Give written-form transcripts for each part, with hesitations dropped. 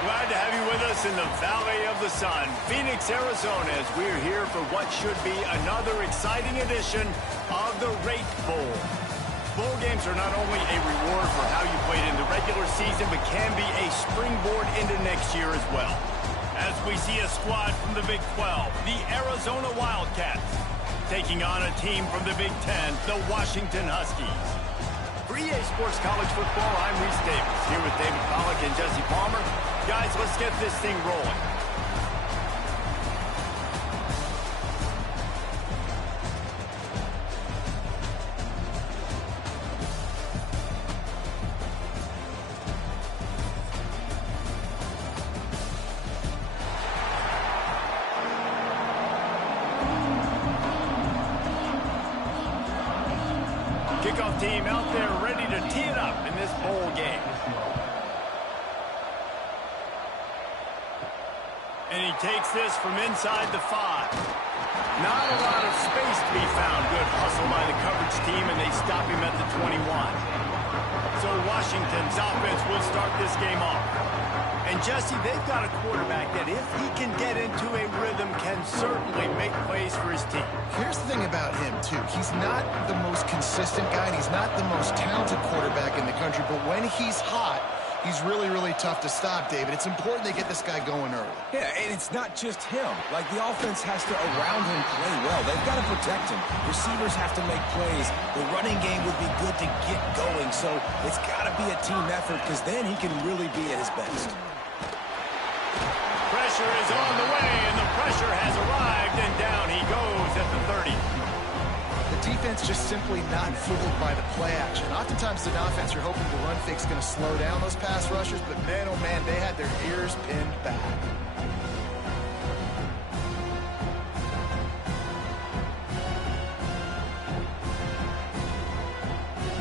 Glad to have you with us in the Valley of the Sun, Phoenix, Arizona, as we're here for what should be another exciting edition of the Rate Bowl. Bowl games are not only a reward for how you played in the regular season, but can be a springboard into next year as well. As we see a squad from the Big 12, the Arizona Wildcats, taking on a team from the Big 10, the Washington Huskies. For EA Sports College Football, I'm Reese Davis, here with David Pollack and Jesse Palmer. Guys, let's get this thing rolling. Kickoff team out there ready to tee it up in this bowl game. And he takes this from inside the 5. Not a lot of space to be found. Good hustle by the coverage team, and they stop him at the 21. So Washington's offense will start this game off. And Jesse, they've got a quarterback that if he can get into a rhythm can certainly make plays for his team. Here's the thing about him, too. He's not the most consistent guy, and he's not the most talented quarterback in the country, but when he's hot, he's really, really tough to stop, David. It's important they get this guy going early. Yeah, and it's not just him. Like, the offense has to, around him, play well. They've got to protect him. Receivers have to make plays. The running game would be good to get going, so it's got to be a team effort because then he can really be at his best. Pressure is on the way, and the pressure has arrived, and down he goes at the 30. The defense just simply not fooled by the play action. Oftentimes, an offense, you're hoping the run fake's going to slow down those pass rushers, but man, oh man, they had their ears pinned back.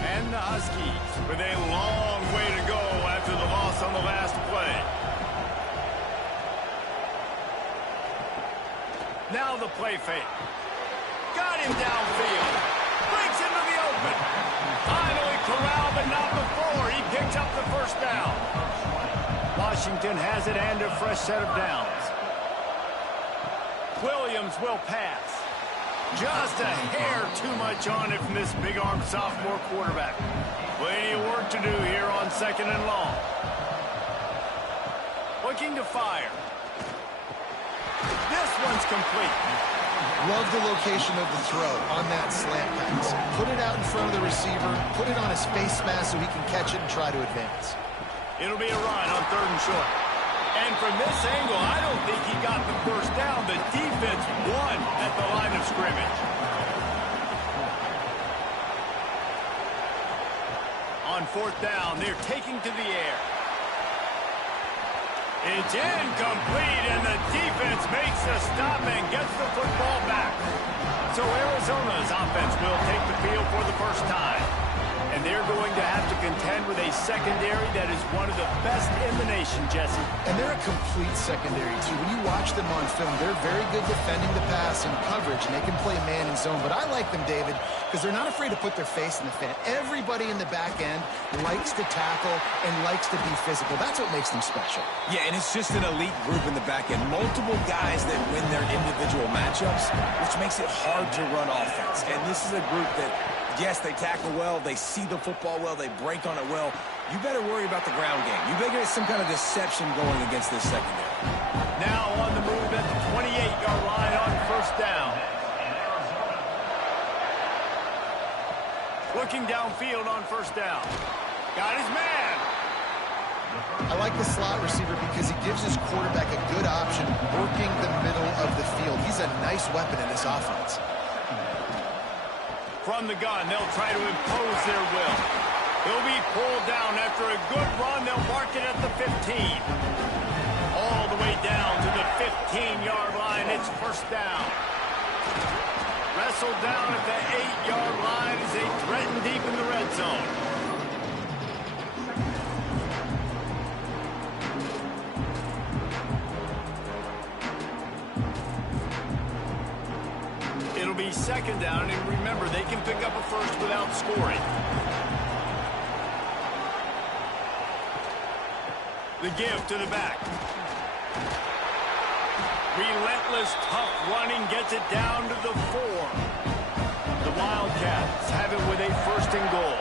And the Huskies with a long way to go after the loss on the last play. Now the play fake. Got him downfield. Breaks into the open. Finally corralled, but not before. He picks up the first down. Washington has it and a fresh set of downs. Williams will pass. Just a hair too much on it from this big-armed sophomore quarterback. Plenty of work to do here on 2nd and long. Looking to fire. This one's complete. Love the location of the throw on that slant pass. Put it out in front of the receiver, put it on his face mask so he can catch it and try to advance. It'll be a run on 3rd and short. And from this angle, I don't think he got the first down. The defense won at the line of scrimmage. On 4th down, they're taking to the air. It's incomplete, and the defense makes a stop and gets the football back. So Arizona's offense will take the field for the first time. And they're going to have to contend with a secondary that is one of the best in the nation, Jesse. And they're a complete secondary, too. When you watch them on film, they're very good defending the pass and coverage, and they can play man and zone. But I like them, David, because they're not afraid to put their face in the fan. Everybody in the back end likes to tackle and likes to be physical. That's what makes them special. Yeah, and it's just an elite group in the back end. Multiple guys that win their individual matchups, which makes it hard to run offense. And this is a group that, yes, they tackle well, they see the football well, they break on it well. You better worry about the ground game. You better get some kind of deception going against this secondary. Now on the move at the 28-yard line on 1st down. Looking downfield on 1st down. Got his man. I like the slot receiver because he gives his quarterback a good option working the middle of the field. He's a nice weapon in this offense. From the gun, they'll try to impose their will. He'll be pulled down after a good run. They'll mark it at the 15. All the way down to the 15-yard line. It's 1st down. Wrestled down at the 8-yard line as they threaten deep in the red zone. It'll be 2nd down, and remember, they can pick up a first without scoring. The give to the back. Relentless, tough running gets it down to the 4. The Wildcats have it with a 1st and goal.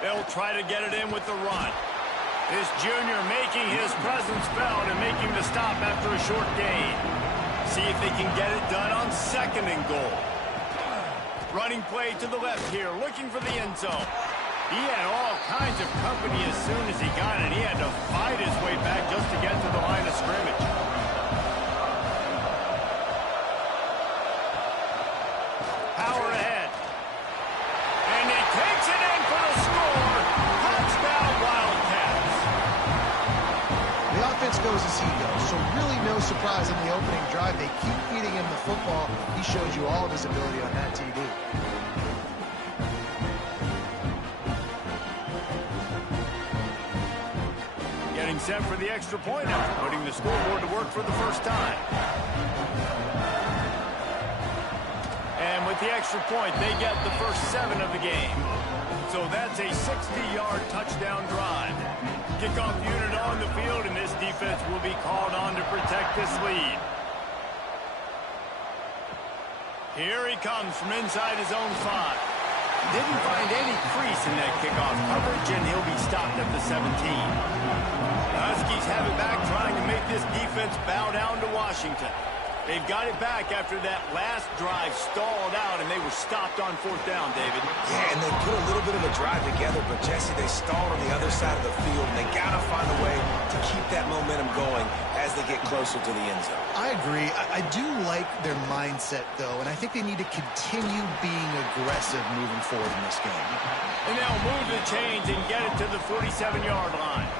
They'll try to get it in with the run. This junior making his presence felt and making the stop after a short gain. See if they can get it done on 2nd and goal. Running play to the left here, looking for the end zone. He had all kinds of company as soon as he got it. He had to fight his way back just to get to the line of scrimmage. Power ahead. And he takes it in for the score. Touchdown, Wildcats. The offense goes as he goes, so really no surprise in the opening drive. They keep feeding him the football. He shows you all of his ability on that TD. Getting set for the extra point after putting the scoreboard to work for the first time. And with the extra point, they get the first 7 of the game. So that's a 60-yard touchdown drive. Kickoff unit on the field, and this defense will be called on to protect this lead. Here he comes from inside his own 5. Didn't find any crease in that kickoff coverage, and he'll be stopped at the 17. The Huskies have it back, trying to make this defense bow down to Washington. They've got it back after that last drive stalled out, and they were stopped on 4th down, David. Yeah, and they put a little bit of a drive together, but, Jesse, they stalled on the other side of the field, and they got to find a way to keep that momentum going as they get closer to the end zone. I agree. I do like their mindset, though, and I think they need to continue being aggressive moving forward in this game. And they'll move the chains and get it to the 47-yard line.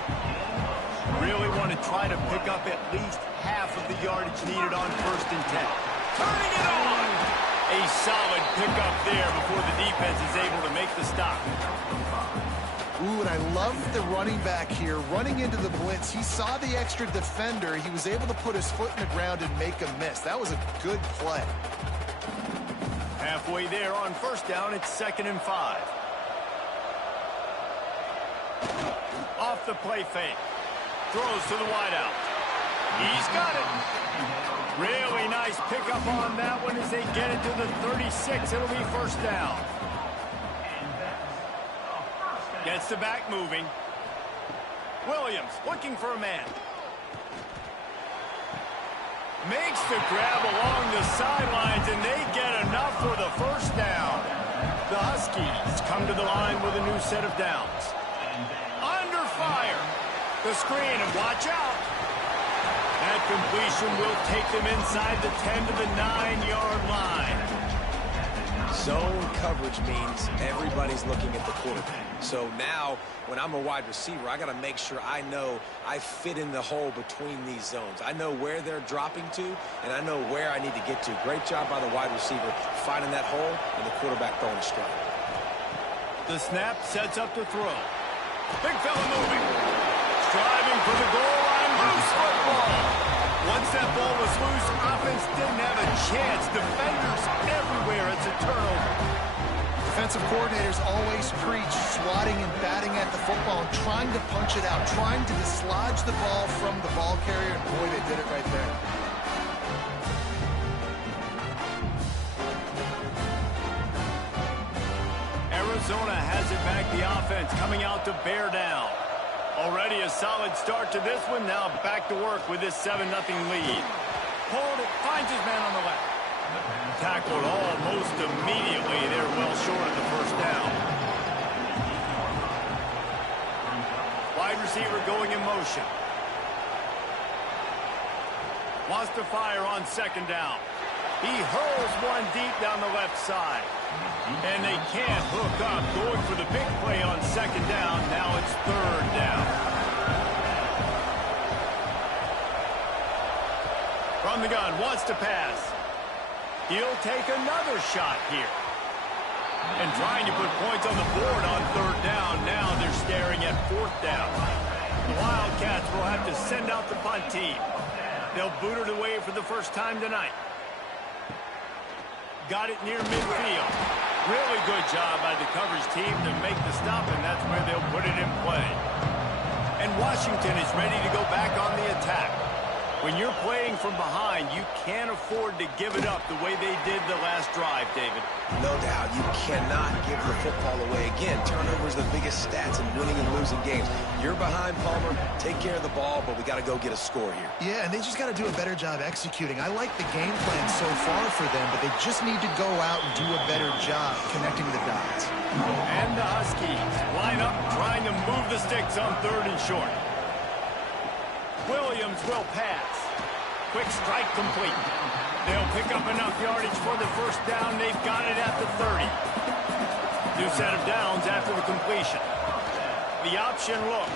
Really want to try to pick up at least half of the yardage needed on 1st and 10. Turning it on! A solid pickup there before the defense is able to make the stop. Ooh, and I love the running back here. Running into the blitz, he saw the extra defender. He was able to put his foot in the ground and make a miss. That was a good play. Halfway there on 1st down, it's 2nd and 5. Off the play fake. Throws to the wideout. He's got it. Really nice pickup on that one as they get it to the 36. It'll be 1st down. Gets the back moving. Williams looking for a man. Makes the grab along the sidelines, and they get enough for the 1st down. The Huskies come to the line with a new set of downs. Under fire. The screen, and watch out. That completion will take them inside the 10 to the 9-yard line. Zone coverage means everybody's looking at the quarterback. So now, when I'm a wide receiver, I got to make sure I know I fit in the hole between these zones. I know where they're dropping to, and I know where I need to get to. Great job by the wide receiver finding that hole, and the quarterback throwing a strike. The snap sets up to throw. Big fella moving. Striving for the goal line. Loose football. Once that ball was loose, offense didn't have a chance. Defenders everywhere. It's a turnover. Defensive coordinators always preach swatting and batting at the football and trying to punch it out, trying to dislodge the ball from the ball carrier, and boy, they did it right there. Arizona has it back. The offense coming out to bear down. Already a solid start to this one. Now back to work with this 7-0 lead. Pulled it, finds his man on the left. Tackled almost immediately. They're well short of the 1st down. Wide receiver going in motion. Wants to fire on 2nd down. He hurls one deep down the left side. And they can't hook up. Going for the big play on 2nd down. Now it's 3rd down. From the gun, wants to pass. He'll take another shot here. And trying to put points on the board on 3rd down. Now they're staring at 4th down. The Wildcats will have to send out the punt team. They'll boot it away for the first time tonight. Got it near midfield. Really good job by the coverage team to make the stop, and that's where they'll put it in play. And Washington is ready to go back on the attack. When you're playing from behind, you can't afford to give it up the way they did the last drive, David. No doubt. You cannot give the football away. Again, turnovers are the biggest stats in winning and losing games. You're behind, Palmer. Take care of the ball, but we got to go get a score here. Yeah, and they just got to do a better job executing. I like the game plan so far for them, but they just need to go out and do a better job connecting the dots. And the Huskies line up trying to move the sticks on 3rd and short. Williams will pass. Quick strike complete. They'll pick up enough yardage for the first down. They've got it at the 30. New set of downs after the completion. The option look.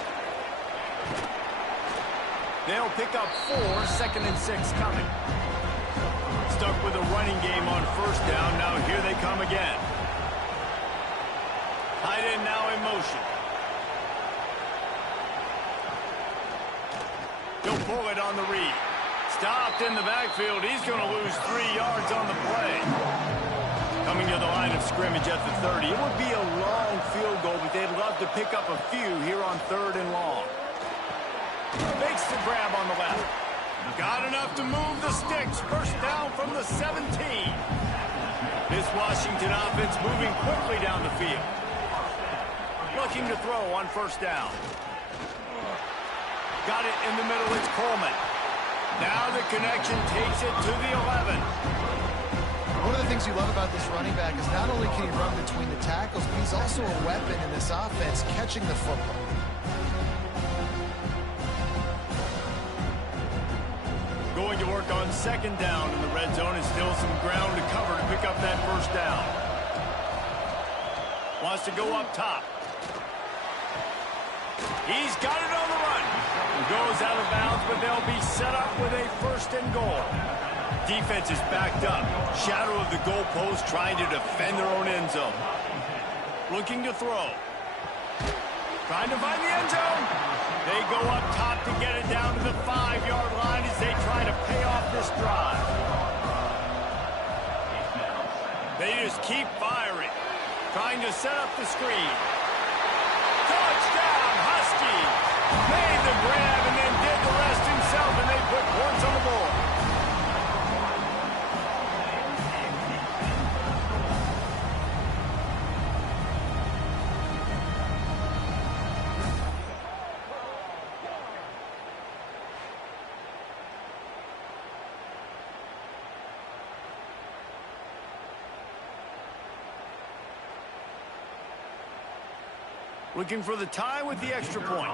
They'll pick up 4, 2nd and 6 coming. Stuck with a running game on first down. Now here they come again. Tight end now in motion. He'll pull it on the read. Stopped in the backfield. He's going to lose 3 yards on the play. Coming to the line of scrimmage at the 30. It would be a long field goal, but they'd love to pick up a few here on 3rd and long. Makes the grab on the left. Got enough to move the sticks. First down from the 17. This Washington offense moving quickly down the field. Looking to throw on first down. Got it in the middle, it's Coleman. Now the connection takes it to the 11. One of the things you love about this running back is not only can he run between the tackles, but he's also a weapon in this offense, catching the football. Going to work on 2nd down in the red zone, and still some ground to cover to pick up that first down. Wants to go up top. He's got it on the run. Goes out of bounds, but they'll be set up with a 1st and goal. Defense is backed up. Shadow of the goalpost trying to defend their own end zone. Looking to throw. Trying to find the end zone. They go up top to get it down to the 5-yard line as they try to pay off this drive. They just keep firing. Trying to set up the screen. Touchdown, Huskies! Made the grab and then did the rest himself, and they put points on the board. Looking for the tie with the extra point.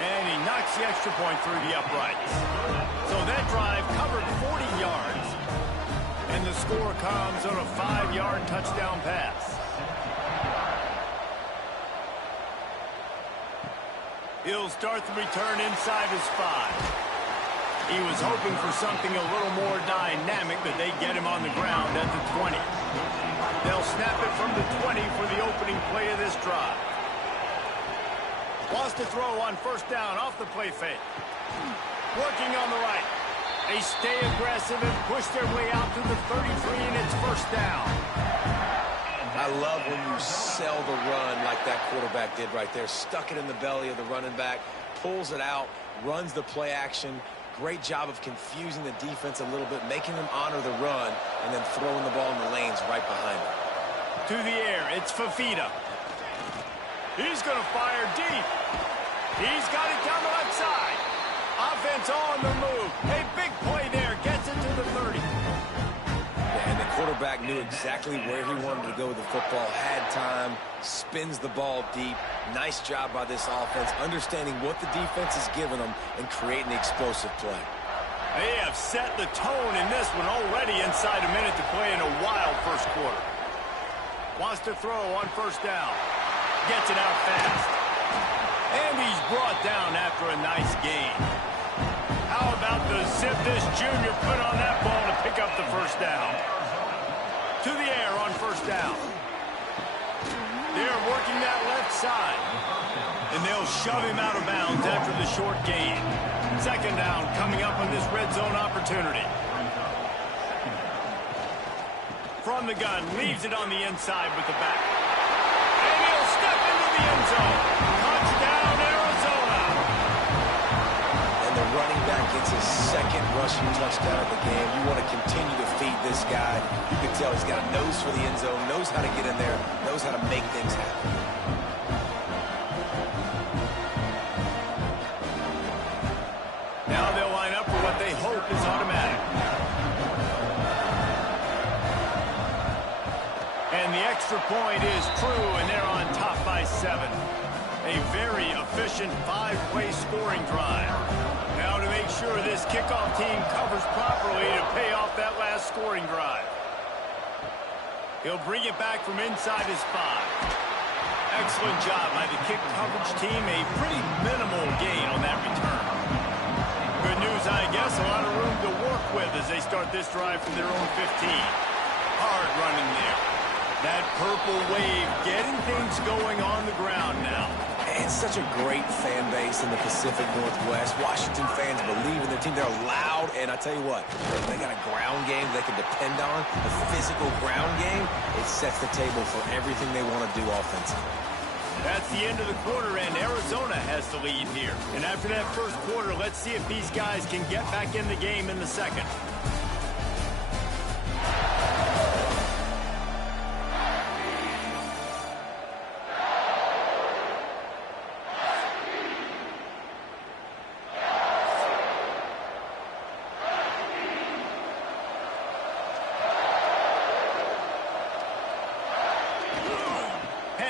And he knocks the extra point through the uprights. So that drive covered 40 yards. And the score comes on a 5-yard touchdown pass. He'll start the return inside his 5. He was hoping for something a little more dynamic, but they get him on the ground at the 20. They'll snap it from the 20 for the opening play of this drive. Wants to throw on first down off the play fake. Working on the right. They stay aggressive and push their way out to the 33, and it's first down. I love when you sell the run like that quarterback did right there. Stuck it in the belly of the running back, pulls it out, runs the play action. Great job of confusing the defense a little bit, making them honor the run, and then throwing the ball in the lanes right behind them. To the air, it's Fafita. He's going to fire deep. He's got it down the left side. Offense on the move. A big play there. Gets it to the 30. Yeah, and the quarterback knew exactly where he wanted to go with the football. Had time. Spins the ball deep. Nice job by this offense, understanding what the defense is giving them and creating the explosive play. They have set the tone in this one already inside a minute to play in a wild first quarter. Wants to throw on first down. Gets it out fast. And he's brought down after a nice gain. How about the zip this junior put on that ball to pick up the first down? To the air on first down. They're working that left side. And they'll shove him out of bounds after the short gain. 2nd down coming up on this red zone opportunity. From the gun, leaves it on the inside with the back. And he'll step into the end zone. Touchdown, Arizona. And the running back gets his second rushing touchdown of the game. You want to continue to feed this guy. You can tell he's got a nose for the end zone, knows how to get in there, knows how to make things happen. Now they'll line up for what they hope is automatic. And the extra point is true, and they're on top by 7. A very efficient 5-play scoring drive. Now to make sure this kickoff team covers properly to pay off that last scoring drive. He'll bring it back from inside his 5. Excellent job by the kick coverage team. A pretty minimal gain on that return. Good news, I guess. A lot of room to work with as they start this drive from their own 15. Hard running there. That purple wave getting things going on the ground now. It's such a great fan base in the Pacific Northwest. Washington fans believe in their team. They're loud, and I tell you what, they got a ground game they can depend on, a physical ground game. It sets the table for everything they want to do offensively. That's the end of the quarter, and Arizona has the lead here. And after that first quarter, let's see if these guys can get back in the game in the second.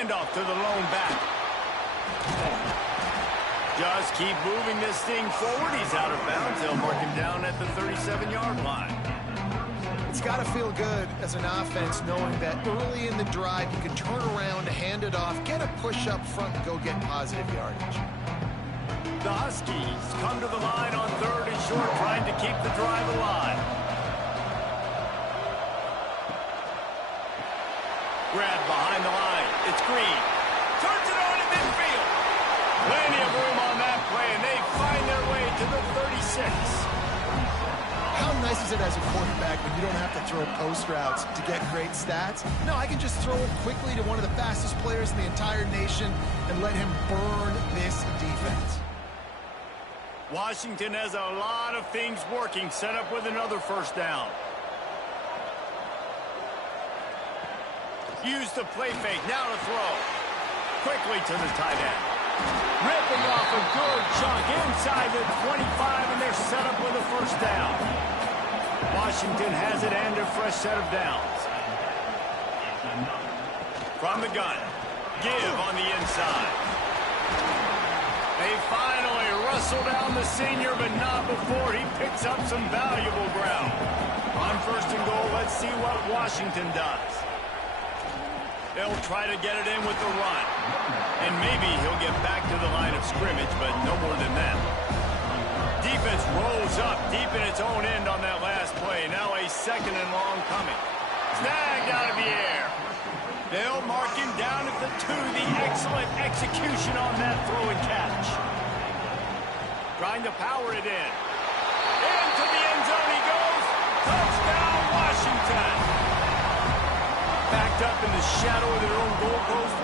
Handoff to the lone back. Just keep moving this thing forward. He's out of bounds. They'll mark him down at the 37-yard line. It's got to feel good as an offense knowing that early in the drive you can turn around, hand it off, get a push up front, and go get positive yardage. The Huskies come to the line on 3rd and short, trying to keep the drive alive. Grab behind the line. It's Green. Turns it on in midfield. Plenty of room on that play, and they find their way to the 36. How nice is it as a quarterback when you don't have to throw post routes to get great stats? No, I can just throw it quickly to one of the fastest players in the entire nation and let him burn this defense. Washington has a lot of things working, set up with another first down. Use the play fake, now to throw. Quickly to the tight end. Ripping off a good chunk inside the 25, and they're set up with a first down. Washington has it and a fresh set of downs. From the gun. Give on the inside. They finally wrestle down the senior, but not before he picks up some valuable ground. On 1st and goal, let's see what Washington does. They'll try to get it in with the run. And maybe he'll get back to the line of scrimmage, but no more than that. Defense rolls up deep in its own end on that last play. Now a 2nd and long coming. Snagged out of the air. They'll mark him down at the 2. The excellent execution on that throw and catch. Trying to power it in. Into the end zone he goes. Touchdown, Washington. Backed up in the shadow of their own goalpost,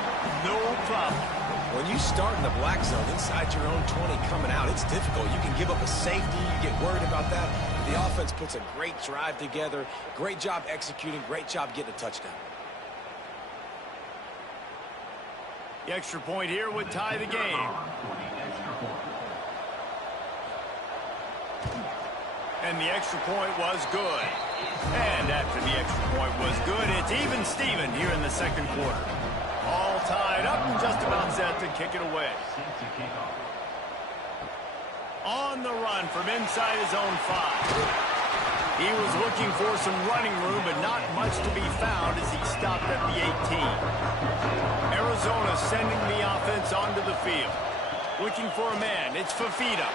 no problem. When you start in the black zone inside your own 20 coming out, it's difficult. You can give up a safety. You get worried about that. The offense puts a great drive together. Great job executing. Great job getting a touchdown. The extra point here would tie the game. And the extra point was good. And after the extra point was good, it's even Steven here in the second quarter. All tied up and just about set to kick it away. On the run from inside his own 5. He was looking for some running room, but not much to be found as he stopped at the 18. Arizona sending the offense onto the field. Looking for a man. It's Fafita.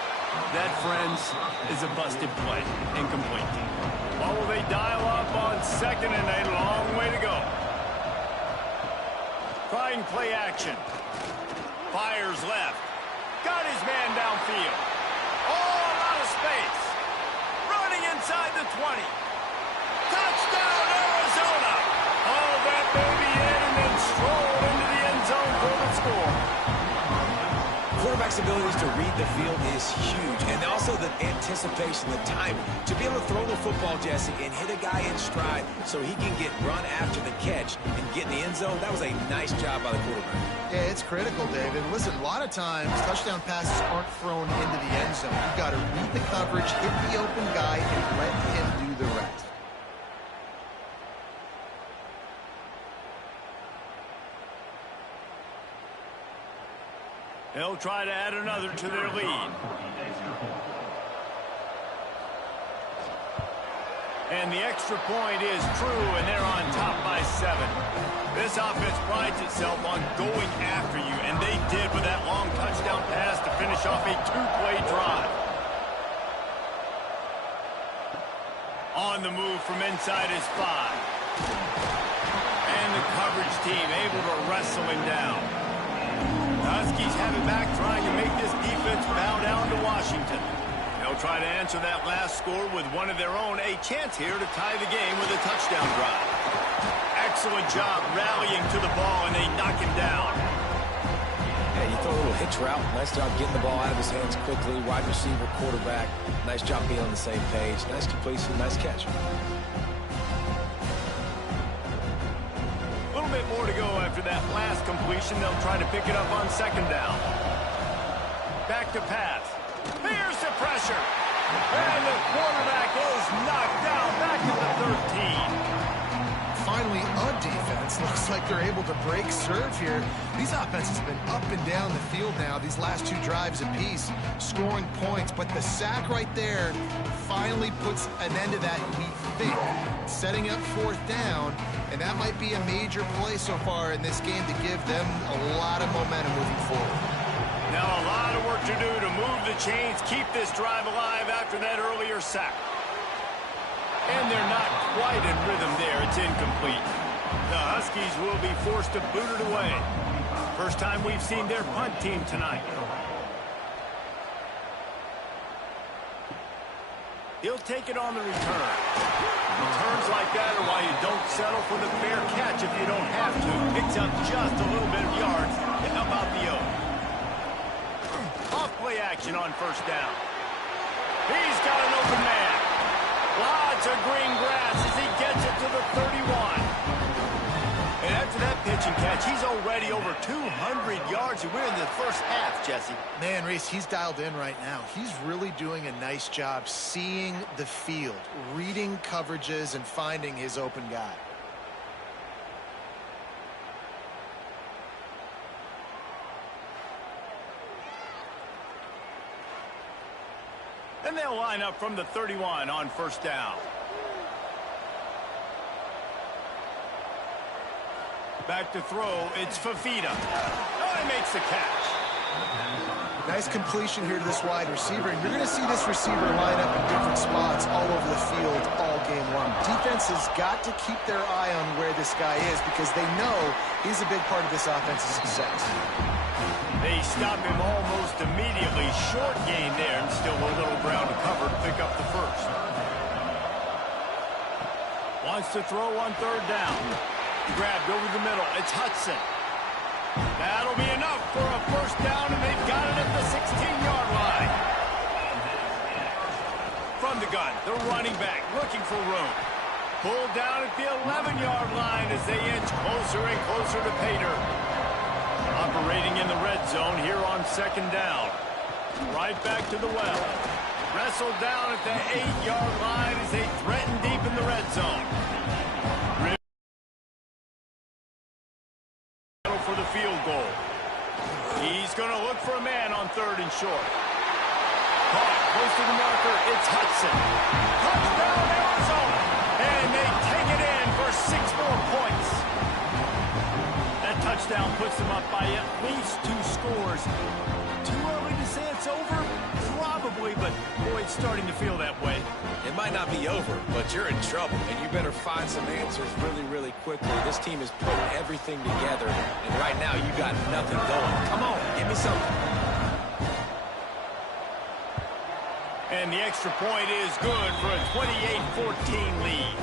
That, friends, is a busted play. Incomplete. What will they dial up on 2nd and a long way to go? Trying play action. Fires left. Got his man downfield. All out of space. Running inside the 20. Touchdown, Arizona! quarterback's abilities to read the field is huge, and also the anticipation, the timing. To be able to throw the football, Jesse, and hit a guy in stride so he can get run after the catch and get in the end zone, that was a nice job by the quarterback. Yeah, it's critical, David. Listen, a lot of times touchdown passes aren't thrown into the end zone. You've got to read the coverage, hit the open guy, and let him do the rest. They'll try to add another to their lead. And the extra point is true, and they're on top by 7. This offense prides itself on going after you, and they did with that long touchdown pass to finish off a 2-play drive. On the move from inside his 5. And the coverage team able to wrestle him down. The Huskies have it back, trying to make this defense bow down to Washington. They'll try to answer that last score with one of their own. A chance here to tie the game with a touchdown drive. Excellent job rallying to the ball, and they knock him down. Yeah, you throw a little hitch route. Nice job getting the ball out of his hands quickly. Wide receiver, quarterback. Nice job being on the same page. Nice completion, nice catch. A little bit more to go after that last completion. They'll try to pick it up on second down. Back to pass. Here's the pressure. And the quarterback is knocked down back to the 13. Finally, a defense. Looks like they're able to break serve here. These offenses have been up and down the field now, these last 2 drives apiece, scoring points. But the sack right there finally puts an end to that, we think, setting up 4th down. And that might be a major play so far in this game to give them a lot of momentum moving forward. Now a lot of work to do to move the chains, keep this drive alive after that earlier sack. And they're not quite in rhythm there. It's incomplete. The Huskies will be forced to boot it away. First time we've seen their punt team tonight. He'll take it on the return. Returns like that are why you don't settle for the fair catch if you don't have to. Picks up just a little bit of yards to help out the O. Off play action on first down. He's got an open man. Lots of green grass as he gets it to the 31. And after that pitch and catch, he's already over 200 yards. He went in the first half, Jesse. Man, Reese, he's dialed in right now. He's really doing a nice job seeing the field, reading coverages, and finding his open guy. And they'll line up from the 31 on first down. Back to throw, it's Fafita. Oh, he makes the catch. Nice completion here to this wide receiver, and you're going to see this receiver line up in different spots all over the field all game long. Defense has got to keep their eye on where this guy is because they know he's a big part of this offense's success. They stop him almost immediately. Short gain there, and still a little ground to cover to pick up the first. Wants to throw on third down. Grabbed over the middle. It's Hudson. That'll be enough for a first down, and they've got it at the 16-yard line. From the gun, the running back looking for room. Pulled down at the 11-yard line as they inch closer and closer to Pater. Operating in the red zone here on second down. Right back to the well. Wrestled down at the 8-yard line as they threaten deep in the red zone. For the field goal. He's going to look for a man on third and short. Caught close to the marker. It's Hudson. Touchdown, Arizona. And they take it in for 6 more points. That touchdown puts them up by at least 2 scores. Too early to say it's over? Probably, but boy, it's starting to feel that way. It might not be over, but you're in trouble, and you better find some answers really, really quickly. This team is putting everything together, and right now you got nothing going. Come on, give me something. And the extra point is good for a 28-14 lead.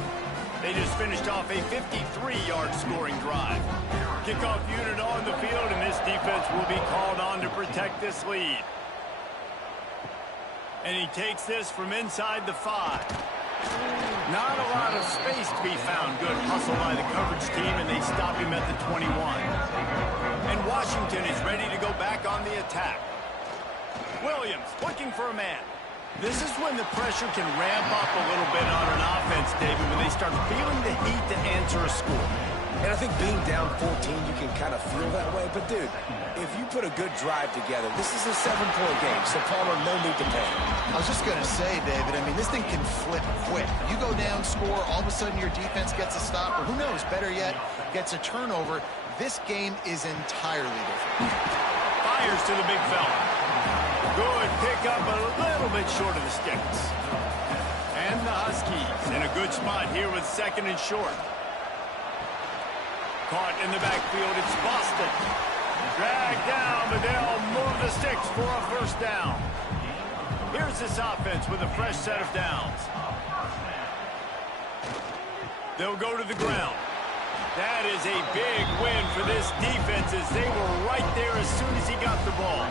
They just finished off a 53-yard scoring drive. Kickoff unit on the field, and this defense will be called on to protect this lead. And he takes this from inside the 5. Not a lot of space to be found. Good hustle by the coverage team, and they stop him at the 21. And Washington is ready to go back on the attack. Williams looking for a man. This is when the pressure can ramp up a little bit on an offense, David, when they start feeling the heat to answer a score. And I think being down 14, you can kind of feel that way. But, dude, if you put a good drive together, this is a 7-point game, so Palmer, no need to panic. I was just going to say, David, I mean, this thing can flip quick. You go down, score, all of a sudden your defense gets a stop, or who knows, better yet, gets a turnover. This game is entirely different. Fires to the big fella. Good pickup, a little bit short of the sticks. And the Huskies in a good spot here with 2nd and short. Caught in the backfield, it's Boston. Dragged down, but they'll move the sticks for a first down. Here's this offense with a fresh set of downs. They'll go to the ground. That is a big win for this defense as they were right there as soon as he got the ball.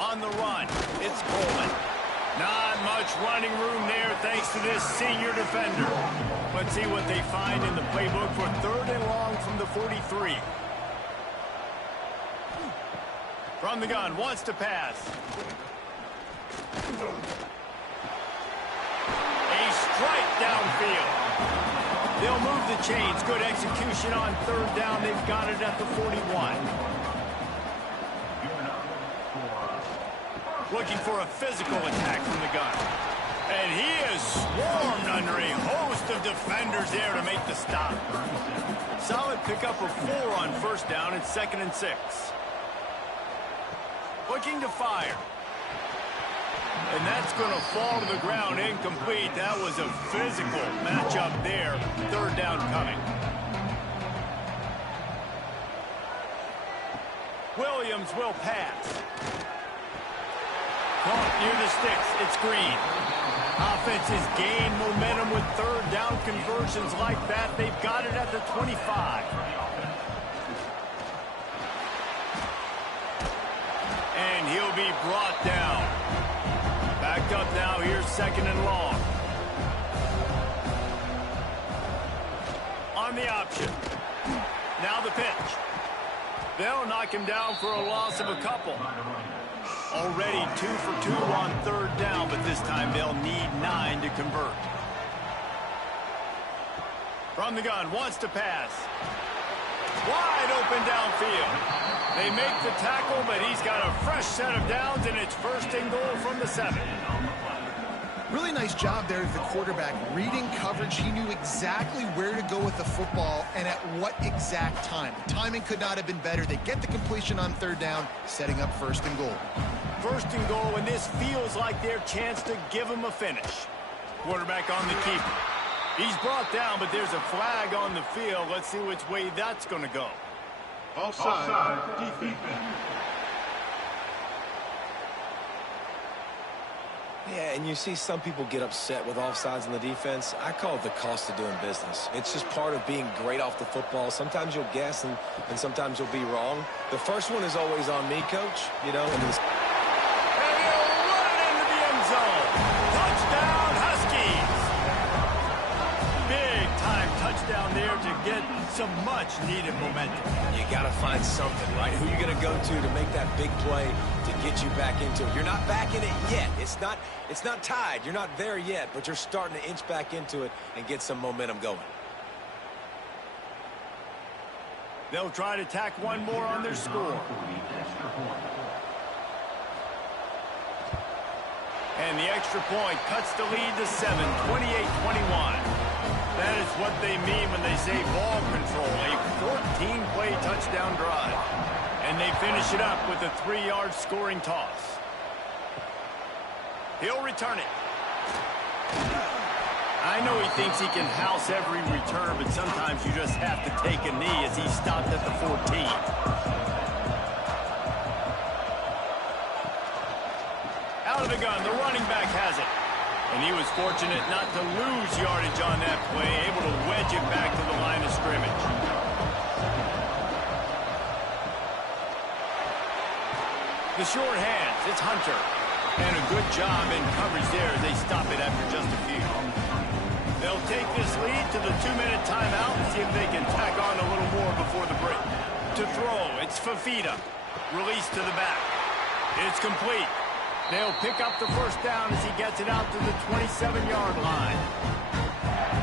On the run, it's Coleman. Not much running room there thanks to this senior defender. Let's see what they find in the playbook for 3rd and long from the 43. From the gun, wants to pass. A strike downfield. They'll move the chains. Good execution on 3rd down. They've got it at the 41. Looking for a physical attack from the gun. And he is swarmed under a host of defenders there to make the stop. Solid pickup of 4 on 1st down and 2nd and 6. Looking to fire. And that's going to fall to the ground incomplete. That was a physical matchup there. 3rd down coming. Williams will pass. Caught near the sticks. It's Green. Offenses gain momentum with 3rd down conversions like that. They've got it at the 25. And he'll be brought down. Backed up now. Here's 2nd and long. On the option. Now the pitch. They'll knock him down for a loss of a couple. Already 2 for 2 on 3rd down, but this time they'll need 9 to convert. From the gun, wants to pass. Wide open downfield. They make the tackle, but he's got a fresh set of downs, and it's 1st and goal from the 7. Really nice job there of the quarterback. Reading coverage, he knew exactly where to go with the football and at what exact time. The timing could not have been better. They get the completion on 3rd down, setting up 1st and goal. 1st and goal, and this feels like their chance to give him a finish. Quarterback on the keeper. He's brought down, but there's a flag on the field. Let's see which way that's going to go. Offside, defense. Yeah, and you see some people get upset with offsides on the defense. I call it the cost of doing business. It's just part of being great off the football. Sometimes you'll guess, and sometimes you'll be wrong. The first one is always on me, Coach. You know, and he'll run it into the end zone. Touchdown, Huskies. Big-time touchdown there to get some much-needed momentum. You got to find something, right? Who are you going to go to make that big play to get you back into it? You're not back in it yet. It's not tied. You're not there yet, but you're starting to inch back into it and get some momentum going. They'll try to tack one more on their score. And the extra point cuts the lead to 7, 28-21. That is what they mean when they say ball control, a 14-play touchdown drive. And they finish it up with a 3-yard scoring toss. He'll return it. I know he thinks he can house every return, but sometimes you just have to take a knee as he stopped at the 14. Out of the gun, the running back has it. And he was fortunate not to lose yardage on that play, able to wedge it back to the line of scrimmage. The short hands, it's Hunter. And a good job in coverage there as they stop it after just a few. They'll take this lead to the 2-minute timeout and see if they can tack on a little more before the break. To throw, it's Fafita. Release to the back. It's complete. They'll pick up the first down as he gets it out to the 27-yard line.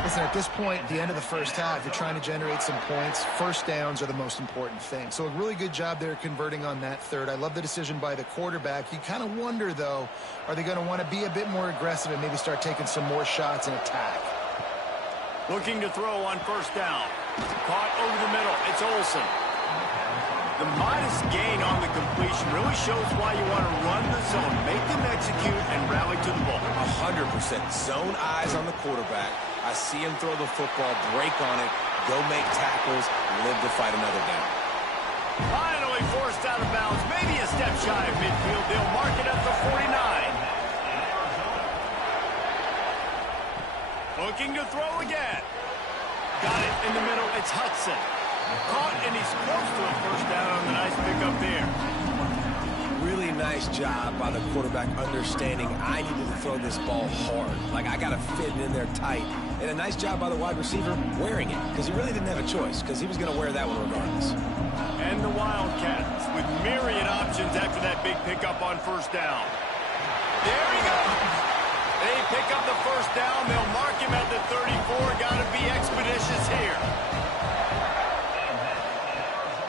Listen, at this point, at the end of the first half, you're trying to generate some points. First downs are the most important thing. So a really good job there converting on that third. I love the decision by the quarterback. You kind of wonder, though, are they going to want to be a bit more aggressive and maybe start taking some more shots and attack? Looking to throw on first down. Caught over the middle. It's Olsen. The modest gain on the completion really shows why you want to run the zone, make them execute, and rally to the ball. 100% zone eyes on the quarterback. I see him throw the football, break on it, go make tackles, live to fight another down. Finally forced out of bounds, maybe a step shy of midfield. They'll mark it at the 49. Looking to throw again. Got it in the middle. It's Hudson. Caught, and he's close to a first down on the nice pickup there. Really nice job by the quarterback understanding I needed to throw this ball hard. Like, I got to fit it in there tight. And a nice job by the wide receiver wearing it, because he really didn't have a choice, because he was going to wear that one regardless. And the Wildcats with myriad options after that big pickup on first down. There he goes. They pick up the first down. They'll mark him at the 34. Got to be expeditious here.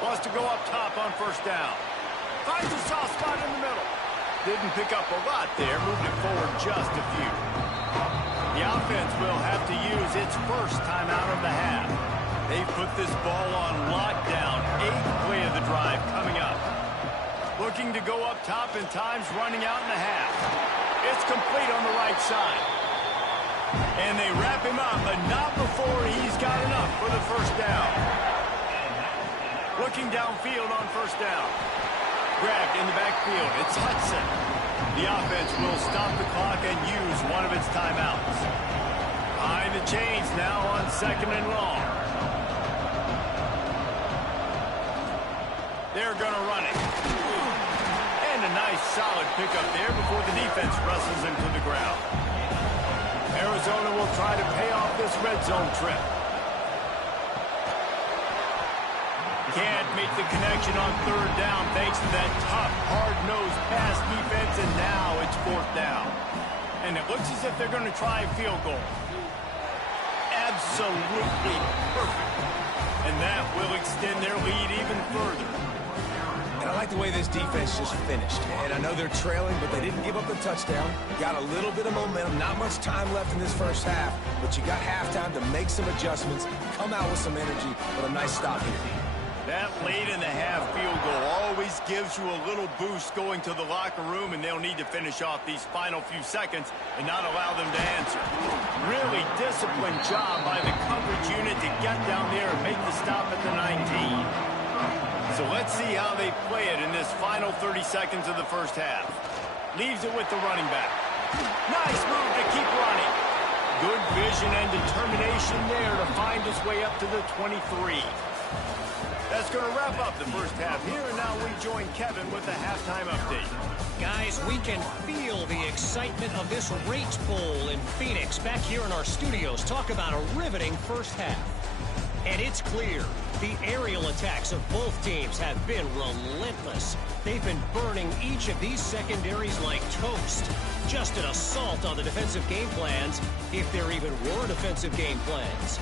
Wants to go up top on first down. Finds a soft spot in the middle. Didn't pick up a lot there. Moved it forward just a few. The offense will have to use its first timeout of the half. They've put this ball on lockdown. 8th play of the drive coming up. Looking to go up top, and time's running out in the half. It's complete on the right side. And they wrap him up, but not before he's got enough for the first down. Looking downfield on first down. Grabbed in the backfield. It's Hudson. The offense will stop the clock and use one of its timeouts. Behind the chains now on 2nd and long. They're going to run it. And a nice solid pickup there before the defense wrestles him to the ground. Arizona will try to pay off this red zone trip. Can't make the connection on third down thanks to that tough, hard-nosed pass defense, and now it's 4th down. And it looks as if they're going to try a field goal. Absolutely perfect. And that will extend their lead even further. And I like the way this defense just finished. And I know they're trailing, but they didn't give up the touchdown. Got a little bit of momentum. Not much time left in this first half, but you got halftime to make some adjustments, come out with some energy, but a nice stop here. That late in the half field goal always gives you a little boost going to the locker room, and they'll need to finish off these final few seconds and not allow them to answer. Really disciplined job by the coverage unit to get down there and make the stop at the 19. So let's see how they play it in this final 30 seconds of the first half. Leaves it with the running back. Nice move to keep running. Good vision and determination there to find his way up to the 23. That's going to wrap up the first half here, and now we join Kevin with the halftime update. Guys, we can feel the excitement of this Rate Bowl in Phoenix back here in our studios. Talk about a riveting first half. And it's clear, the aerial attacks of both teams have been relentless. They've been burning each of these secondaries like toast. Just an assault on the defensive game plans, if there even were defensive game plans.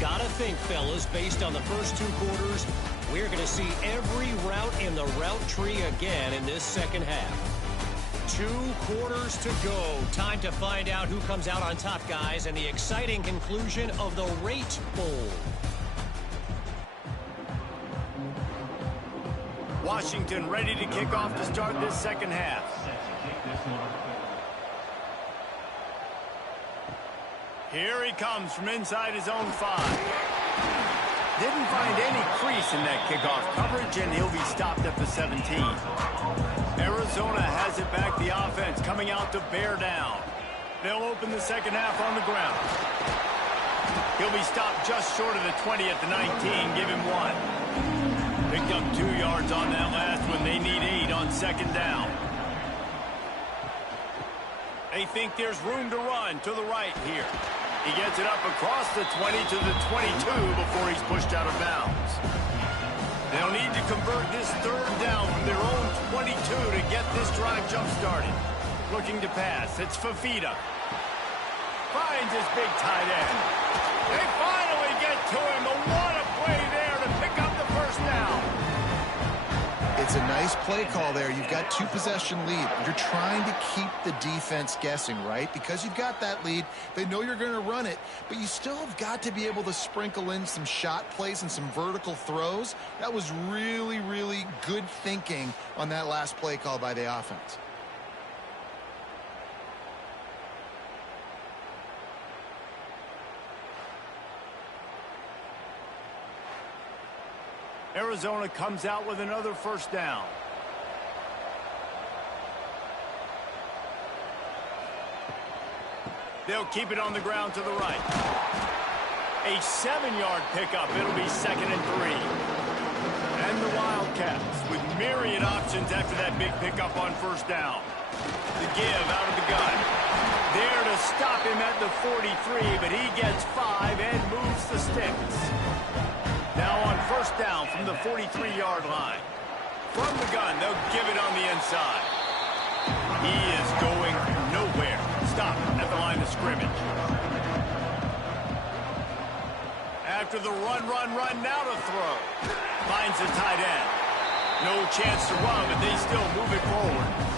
Gotta think, fellas, based on the first 2 quarters, we're going to see every route in the route tree again in this second half. 2 quarters to go. Time to find out who comes out on top, guys, and the exciting conclusion of the Rate Bowl. Washington ready to kick off to start this second half. Here he comes from inside his own 5. Didn't find any crease in that kickoff coverage, and he'll be stopped at the 17. Arizona has it back. The offense coming out to bear down. They'll open the second half on the ground. He'll be stopped just short of the 20 at the 19. Give him 1. Picked up 2 yards on that last one. They need 8 on second down. They think there's room to run to the right here. He gets it up across the 20 to the 22 before he's pushed out of bounds. They'll need to convert this third down from their own 22 to get this drive jump-started. Looking to pass. It's Fafita. Finds his big tight end. They finally get to him. What a play there to pick up the first down. It's a nice play call there. You've got 2-possession lead. You're trying to keep the defense guessing, right? Because you've got that lead. They know you're going to run it, but you still have got to be able to sprinkle in some shot plays and some vertical throws. That was really, really good thinking on that last play call by the offense. Arizona comes out with another first down. They'll keep it on the ground to the right. A 7-yard pickup. It'll be 2nd and 3. And the Wildcats with myriad options after that big pickup on first down. The give out of the gun. There to stop him at the 43, but he gets 5 and moves the sticks. Now on first down from the 43-yard line. From the gun, they'll give it on the inside. He is going nowhere. Stop at the line of scrimmage. After the run, now to throw. Finds the tight end. No chance to run, but they still move it forward.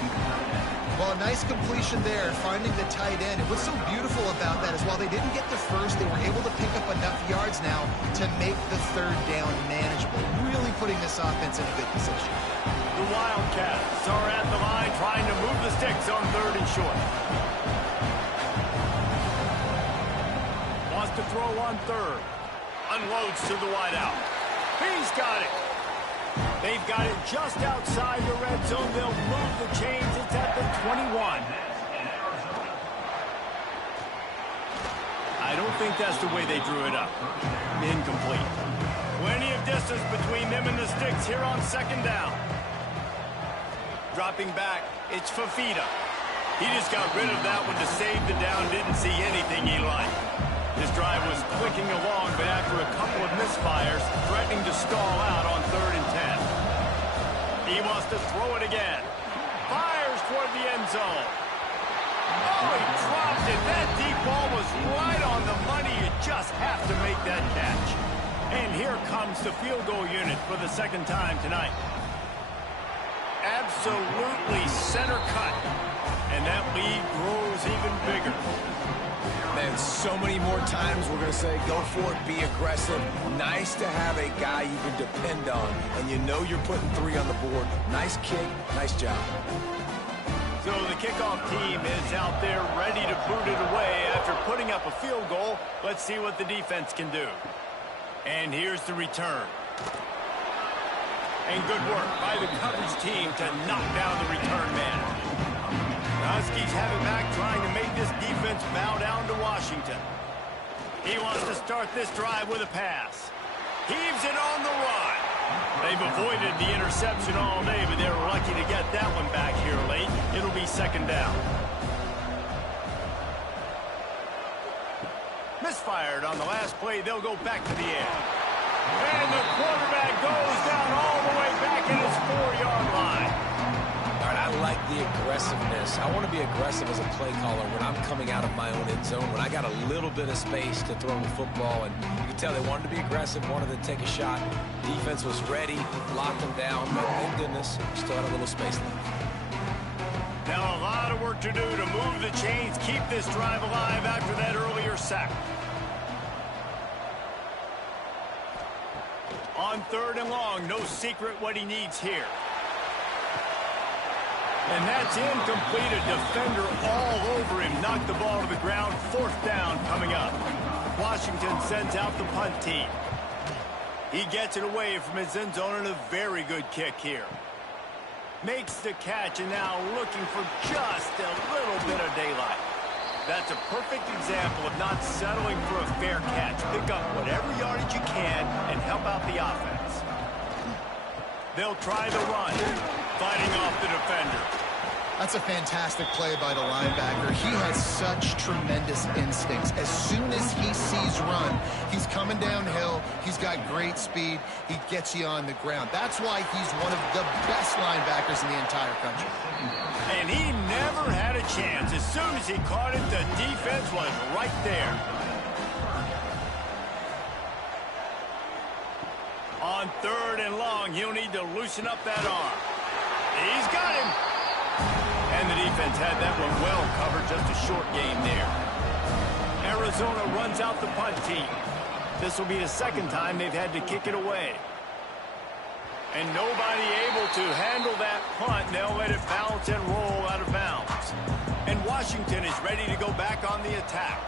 Well, a nice completion there, finding the tight end. And what's so beautiful about that is while they didn't get the first, they were able to pick up enough yards now to make the third down manageable. Really putting this offense in a good position. The Wildcats are at the line trying to move the sticks on 3rd and short. Wants to throw on 3rd. Unloads to the wideout. He's got it. They've got it just outside the red zone. They'll move the chains. It's at the 21. I don't think that's the way they drew it up. Incomplete. Plenty of distance between them and the sticks here on second down. Dropping back, it's Fafita. He just got rid of that one to save the down. Didn't see anything he liked. This drive was clicking along, but after a couple of misfires, threatening to stall out on 3rd and 10. He wants to throw it again. Fires toward the end zone. Oh, he dropped it. That deep ball was right on the money. You just have to make that catch. And here comes the field goal unit for the second time tonight. Absolutely center cut. And that lead grows even bigger. Man, so many more times we're going to say, go for it, be aggressive. Nice to have a guy you can depend on, and you know you're putting 3 on the board. Nice kick, nice job. So the kickoff team is out there ready to boot it away after putting up a field goal. Let's see what the defense can do. And here's the return. And good work by the coverage team to knock down the return man. The Huskies have it back, trying to make this defense bow down to Washington. He wants to start this drive with a pass. Heaves it on the run. They've avoided the interception all day, but they're lucky to get that one back here late. It'll be second down. Misfired on the last play. They'll go back to the air. And the quarterback goes down all the way back in his 4-yard line. All right, I like the aggressiveness. I want to be aggressive as a play caller when I'm coming out of my own end zone, when I got a little bit of space to throw the football. And you can tell they wanted to be aggressive, wanted to take a shot. Defense was ready, locked them down, but thank goodness, still had a little space left. Now a lot of work to do to move the chains, keep this drive alive after that earlier sack. On 3rd and long, no secret what he needs here. And that's incomplete. A defender all over him. Knocked the ball to the ground. 4th down coming up. Washington sends out the punt team. He gets it away from his end zone and a very good kick here. Makes the catch and now looking for just a little bit of daylight. That's a perfect example of not settling for a fair catch. Pick up whatever yardage you can and help out the offense. They'll try the run, fighting off the defender. That's a fantastic play by the linebacker. He has such tremendous instincts. As soon as he sees run, he's coming downhill. He's got great speed. He gets you on the ground. That's why he's one of the best linebackers in the entire country. And he never had a chance. As soon as he caught it, the defense was right there. On 3rd and long, he'll need to loosen up that arm. He's got him. And the defense had that one well covered, just a short game there. Arizona runs out the punt team. This will be the second time they've had to kick it away. And nobody able to handle that punt. They'll let it bounce and roll out of bounds. And Washington is ready to go back on the attack.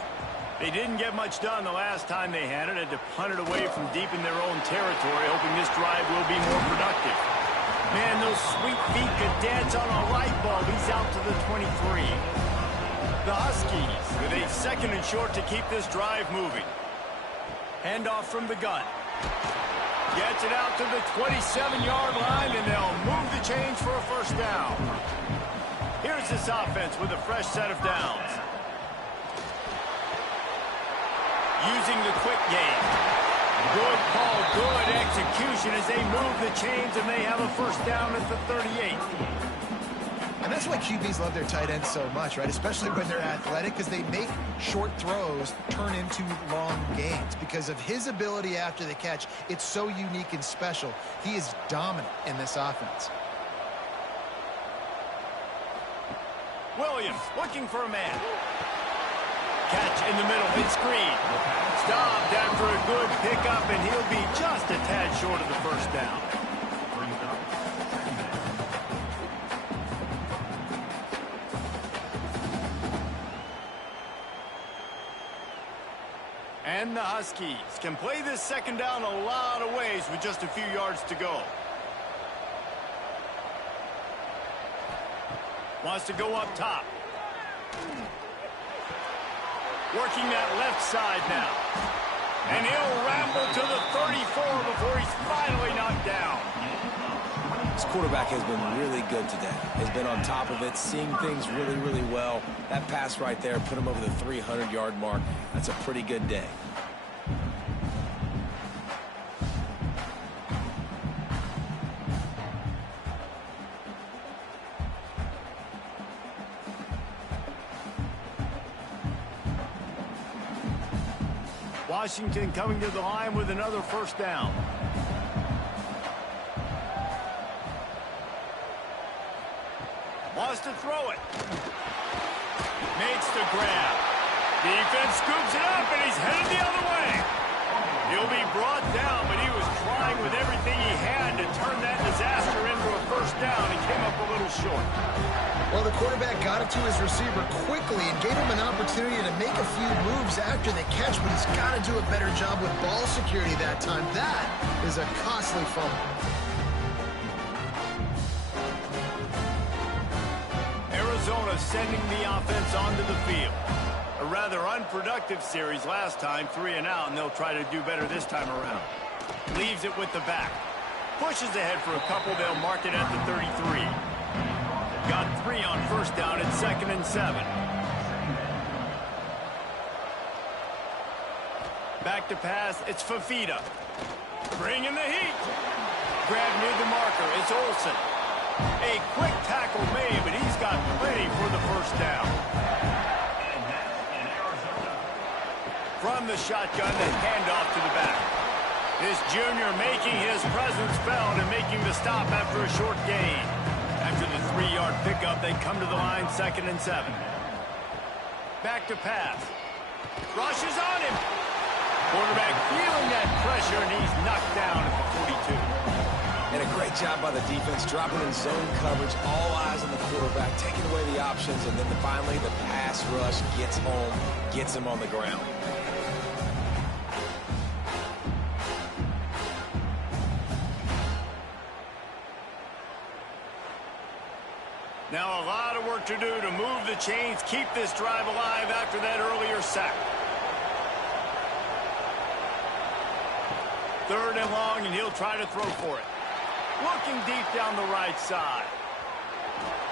They didn't get much done the last time they had it. Had to punt it away from deep in their own territory, hoping this drive will be more productive. Man, those sweet feet could dance on a light bulb. He's out to the 23. The Huskies with a 2nd and short to keep this drive moving. Handoff from the gun. Gets it out to the 27-yard line, and they'll move the chains for a first down. Here's this offense with a fresh set of downs. Using the quick game. Good call, good execution as they move the chains, and they have a first down at the 38. And that's why QBs love their tight ends so much, right? Especially when they're athletic, because they make short throws turn into long gains. Because of his ability after the catch, it's so unique and special. He is dominant in this offense. Williams looking for a man. Catch in the middle, hit screen. Stopped after a good pickup, and he'll be just a tad short of the first down. And the Huskies can play this second down a lot of ways with just a few yards to go. Wants to go up top. Working that left side now. And he'll ramble to the 34 before he's finally knocked down. This quarterback has been really good today. Has been on top of it, seeing things really, really well. That pass right there put him over the 300-yard mark. That's a pretty good day. Washington coming to the line with another first down. Wants to throw it. Makes the grab. Defense scoops it up, and he's headed the other way. He'll be brought down, but he was trying with everything he had to turn that disaster into a first down. He came up a little short. Well, the quarterback got it to his receiver quickly and gave him an opportunity to make a few moves after the catch, but he's got to do a better job with ball security that time. That is a costly fumble. Arizona sending the offense onto the field. A rather unproductive series last time, 3 and out, and they'll try to do better this time around. Leaves it with the back. Pushes ahead for a couple. They'll mark it at the 33. Got 3 on first down at 2nd and 7. Back to pass. It's Fafita. Bringing the heat. Grab near the marker. It's Olsen. A quick tackle made, but he's got plenty for the first down. From the shotgun, the handoff to the back. This junior making his presence felt and making the stop after a short gain. After the 3-yard pickup, they come to the line 2nd and 7. Back to pass. Rushes on him. Quarterback feeling that pressure, and he's knocked down at the 42. And a great job by the defense, dropping in zone coverage, all eyes on the quarterback, taking away the options, and then finally the pass rush gets home, gets him on the ground. Now a lot of work to do to move the chains, keep this drive alive after that earlier sack. 3rd and long, and he'll try to throw for it. Looking deep down the right side.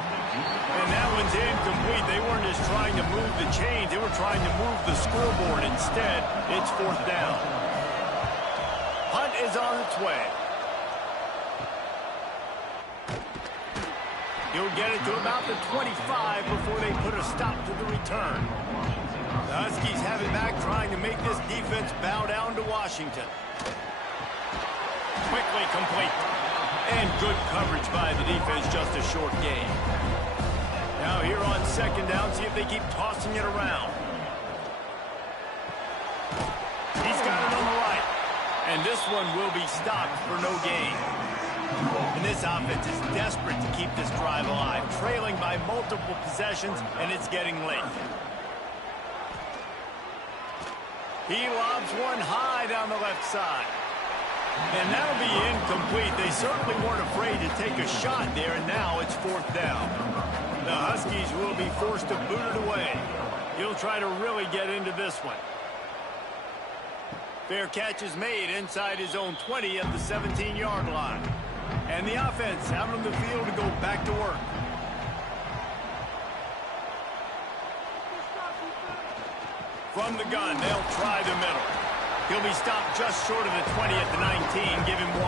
And that one's incomplete. They weren't just trying to move the chains. They were trying to move the scoreboard. Instead, it's 4th down. Hunt is on its way. He'll get it to about the 25 before they put a stop to the return. The Huskies have it back, trying to make this defense bow down to Washington. Quickly complete. And good coverage by the defense, just a short gain. Now here on 2nd down, see if they keep tossing it around. He's got it on the right. And this one will be stopped for no gain. And this offense is desperate to keep this drive alive, trailing by multiple possessions, and it's getting late. He lobs one high down the left side. And that'll be incomplete. They certainly weren't afraid to take a shot there, and now it's 4th down. The Huskies will be forced to boot it away. He'll try to really get into this one. Fair catch is made inside his own 20 at the 17-yard line. And the offense out on the field to go back to work. From the gun, they'll try the middle. He'll be stopped just short of the 20 at the 19, give him 1.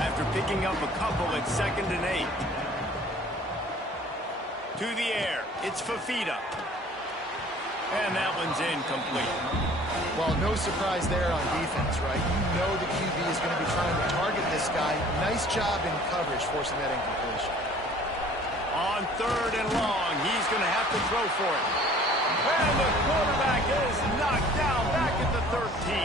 After picking up a couple at 2nd and 8. To the air, it's Fafita. And that one's incomplete. Well, no surprise there on defense, right? You know the QB is going to be trying to target this guy. Nice job in coverage, forcing that incompletion. On 3rd and long, he's going to have to throw for it. And the quarterback is knocked down back at the 13.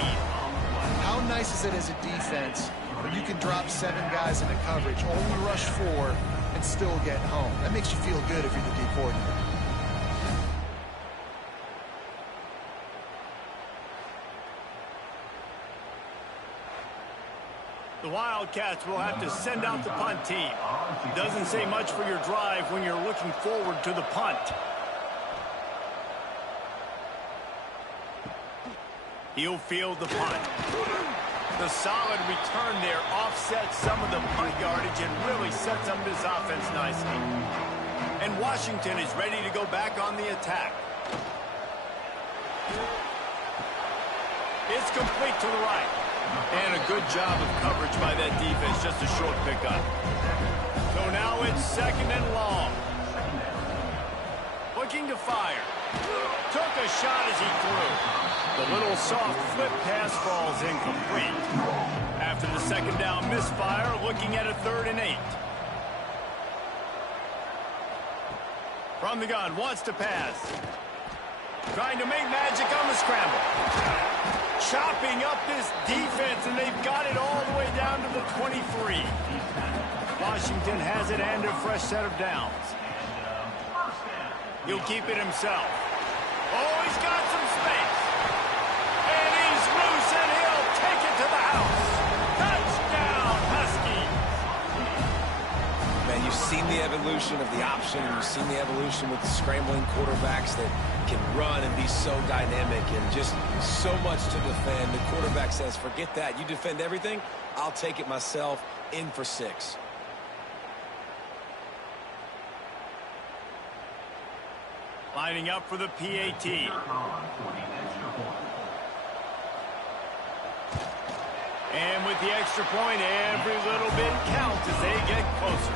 How nice is it as a defense when you can drop 7 guys into coverage, only rush 4, and still get home? That makes you feel good if you're the D coordinator. The Wildcats will have to send out the punt team. Doesn't say much for your drive when you're looking forward to the punt. He'll field the punt. The solid return there offsets some of the punt yardage and really sets up this offense nicely. And Washington is ready to go back on the attack. It's complete to the right. And a good job of coverage by that defense, just a short pickup. So now it's 2nd and long. Looking to fire. Took a shot as he threw. The little soft flip pass falls incomplete. After the 2nd down misfire, looking at a 3rd and 8. From the gun, wants to pass. Trying to make magic on the scramble. Chopping up this defense, and they've got it all the way down to the 23. Washington has it and a fresh set of downs. He'll keep it himself. Oh, he's got some space. And he's loose, and he'll take it to the house. Touchdown, Huskies. Man, you've seen the evolution of the option, and you've seen the evolution with the scrambling quarterbacks that can run and be so dynamic and just so much to defend. The quarterback says, forget that. You defend everything, I'll take it myself. In for 6. Lining up for the PAT. And with the extra point, every little bit counts as they get closer.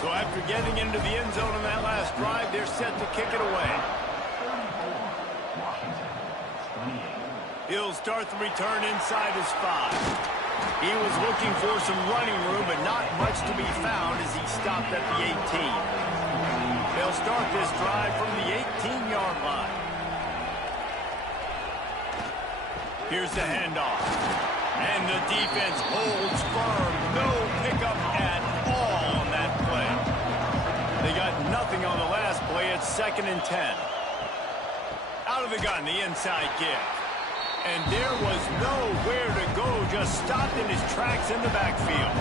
So after getting into the end zone on that last drive, they're set to kick it away. He'll start the return inside his 5. He was looking for some running room, but not much to be found as he stopped at the 18. They'll start this drive from the 18-yard line. Here's the handoff. And the defense holds firm. No pickup at all on that play. They got nothing on the last play. It's 2nd and 10. Out of the gun, the inside give. And there was nowhere to go, just stopped in his tracks in the backfield.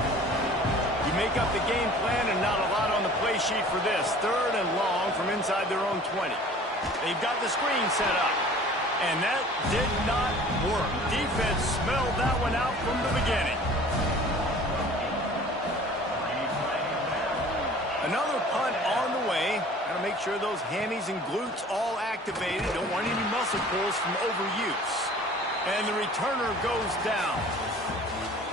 You make up the game plan and not a lot on the play sheet for this. 3rd and long from inside their own 20. They've got the screen set up. And that did not work. Defense smelled that one out from the beginning. Another punt on the way. Got to make sure those hammies and glutes all activated. Don't want any muscle pulls from overuse. And the returner goes down.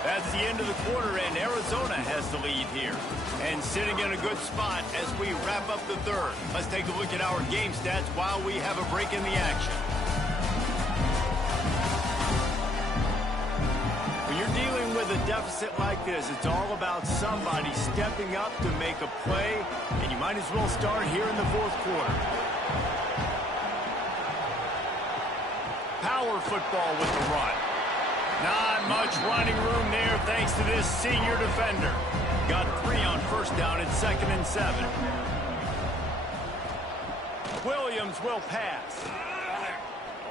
That's the end of the quarter, and Arizona has the lead here. And sitting in a good spot as we wrap up the 3rd. Let's take a look at our game stats while we have a break in the action. When you're dealing with a deficit like this, it's all about somebody stepping up to make a play, and you might as well start here in the 4th quarter. Power football with the run. Not much running room there thanks to this senior defender. Got 3 on 1st down at 2nd and 7. Williams will pass.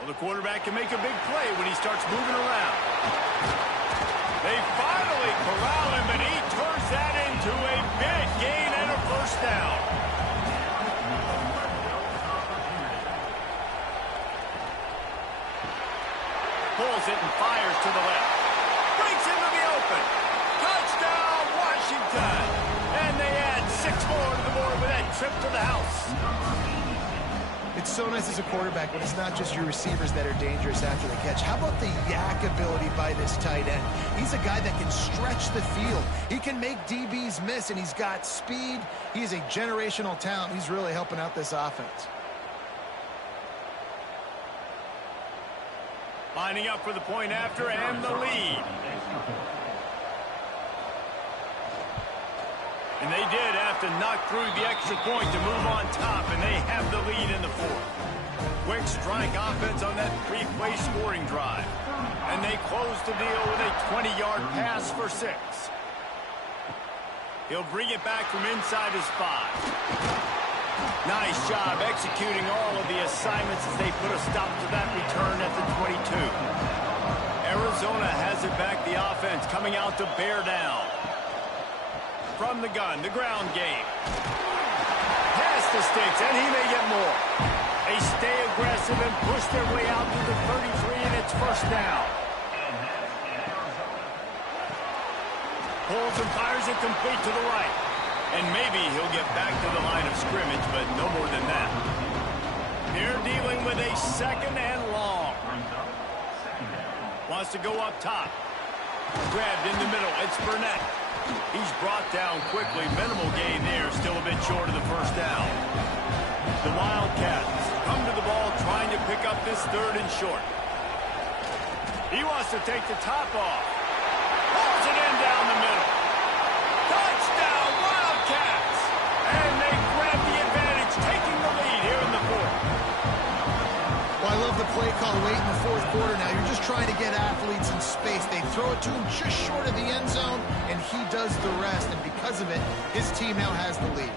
Oh, the quarterback can make a big play when he starts moving around. They finally corral him, and he turns that into a big gain and a 1st down. Pulls it and fires to the left. Breaks into the open. Touchdown, Washington. And they add 6 more to the board with that trip to the house. It's so nice as a quarterback when it's not just your receivers that are dangerous after the catch. How about the yak ability by this tight end? He's a guy that can stretch the field. He can make DBs miss, and he's got speed. He's a generational talent. He's really helping out this offense. Lining up for the point after and the lead. And they did have to knock through the extra point to move on top, and they have the lead in the 4th. Quick strike offense on that 3-play scoring drive. And they close the deal with a 20-yard pass for 6. He'll bring it back from inside his 5. Nice job executing all of the assignments as they put a stop to that return at the 22. Arizona has it back, the offense coming out to bear down. From the gun, the ground game. Pass the sticks, and he may get more. They stay aggressive and push their way out to the 33, and it's 1st down. Pulls and fires it complete to the right. And maybe he'll get back to the line of scrimmage, but no more than that. They're dealing with a 2nd and long. Wants to go up top. Grabbed in the middle. It's Burnett. He's brought down quickly. Minimal gain there. Still a bit short of the 1st down. The Wildcats come to the ball trying to pick up this 3rd and short. He wants to take the top off. Pulls it in down the middle. Touchdown, Wildcats! And they grab the advantage, taking the lead here in the 4th. Well, I love the play call late in the 4th quarter now. You're just trying to get athletes in space. They throw it to him just short of the end zone, and he does the rest. And because of it, his team now has the lead.